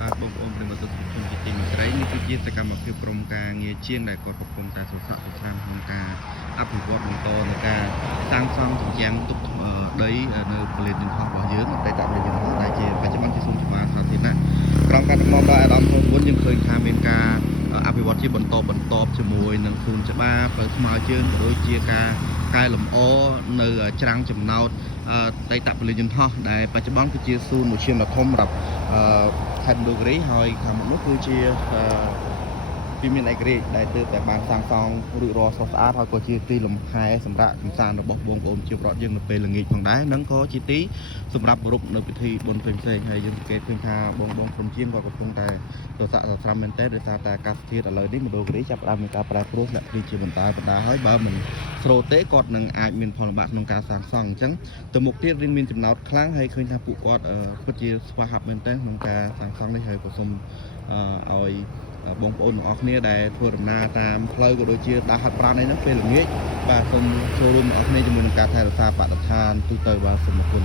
បាទបងប្អូនប្រិមត្តជនជាទីមេត្រីនេះគឺជាសកម្មភាពក្រុមការងារជាងដែលគាត់កំពុងតែសរសើរស្រាំក្នុងការអភិវឌ្ឍបន្តនៃការសាងសង់ជញ្ជាំងទុកដីនៅពលានយន្តហោះរបស់យើងអតីតពលានយន្តហោះដែលជាបច្ចុប្បន្នជាសួនច្បារសាធារណៈក្រោមការដឹកនាំដោយអាដាមហ៊ុនវុនយើងឃើញថាមានការអភិវឌ្ឍជាបន្តជាមួយនឹងសួនច្បារផ្លូវថ្មើរជើងក៏ដូចជាការកែលម្អនៅច្រាំងចំណោតអតីតពលានយន្តហោះដែលបច្ចុប្បន្នគឺជាសួនមុខឈាមដ៏ធំសម្រាប់ខេត្តមណ្ឌលគិរីហើយខាងមុខនោះគឺជាពីមានឯករាជ្យដែលទើបតែបានសាងសង់រួចរាល់ស្រស់ស្អាតហើយក៏ជាទីលំហែសម្រាប់កម្សាន្តរបស់បងប្អូនជាប្រវត្តិយើងនៅពេលល្ងាចផងដែរនិងក៏ជាទីសម្រាប់គោរពនៅពិធីបុណ្យផ្សេងៗហើយយើងសង្កេតឃើញថាបងក្រុមជាងក៏កំពុងតែសរស័ក្តិស្រាំមែនទែនដោយសារតែអាកាសធាតុឥឡូវនេះមណ្ឌលគិរីចាប់ផ្ដើមមានការប្រែប្រួលធ្លាក់ភ្លៀងជាបន្តហើយបើមិនស្រូតទេគាត់នឹងអាចមានផលលំបាកក្នុងការសាងសង់អញ្ចឹងទៅមុខទៀតរៀងមានចំណោទខ្លាំងហើយឃើញថាពួកគាត់ពិតជាស្វាហាប់មែនទែនក្នុងការសាងសង់នេះហើយក៏សូមឲ្យបងប្អូនទាំងអស់គ្នាដែលធ្វើដំណើរតាមផ្លូវក៏ដូចជាដើរហាត់ប្រាណអីហ្នឹងពេលល្ងាចបាទសូមចូលរួមបងប្អូនជាមួយនឹងការថែរក្សាបរិស្ថានទូទៅបាទសូមអរគុណ